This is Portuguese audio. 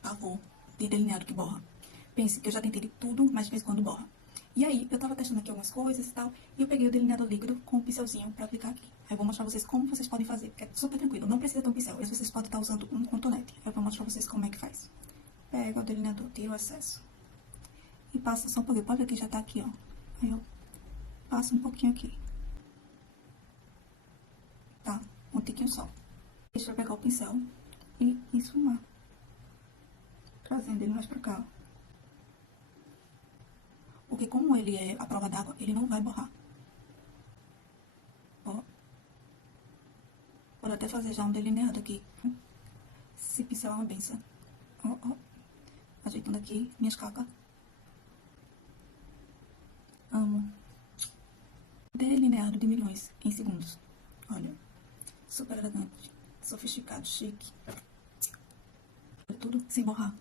pavor de delineado que borra. Pense que eu já tentei de tudo, mas de vez em quando borra. E aí, eu tava testando aqui algumas coisas e tal, e eu peguei o delineador líquido com um pincelzinho pra aplicar aqui. Aí eu vou mostrar pra vocês como vocês podem fazer, porque é super tranquilo, não precisa ter um pincel, vocês podem estar usando um cotonete. Aí eu vou mostrar pra vocês como é que faz. Pego o delineador, tiro o excesso. E passo só um pouquinho, pode ver que já tá aqui, ó. Aí eu passo um pouquinho aqui. Tá? Um tiquinho só. Deixa eu pegar o pincel e esfumar. Trazendo ele mais pra cá, ó. Porque como ele é a prova d'água, ele não vai borrar. Ó. Vou até fazer já um delineado aqui. Esse pincel é uma benção. Ó, ó. Ajeitando aqui minhas cacas. Amo. Delineado de milhões em segundos. Olha. Super elegante. Sofisticado, chique. Tudo sem borrar.